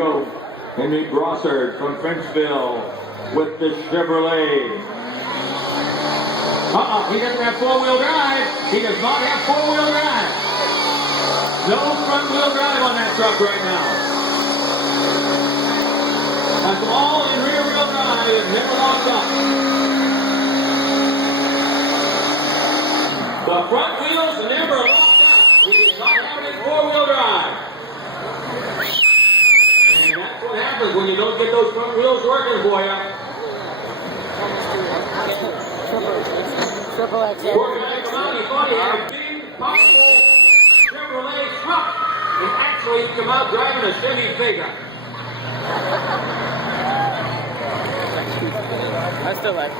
Henry Brossard from Frenchville with the Chevrolet. He doesn't have four-wheel drive. He does not have four-wheel drive. No front-wheel drive on that truck right now. That's all in rear-wheel drive. It's never locked up. The front wheels are never locked up. We do not have any four-wheel drive. And that's what happens when you don't get those front wheels working for you. Triple XL. Working out, come out, he thought he had a big, powerful Chevrolet truck. And actually, he come out driving a Chevy Vega. I still like it.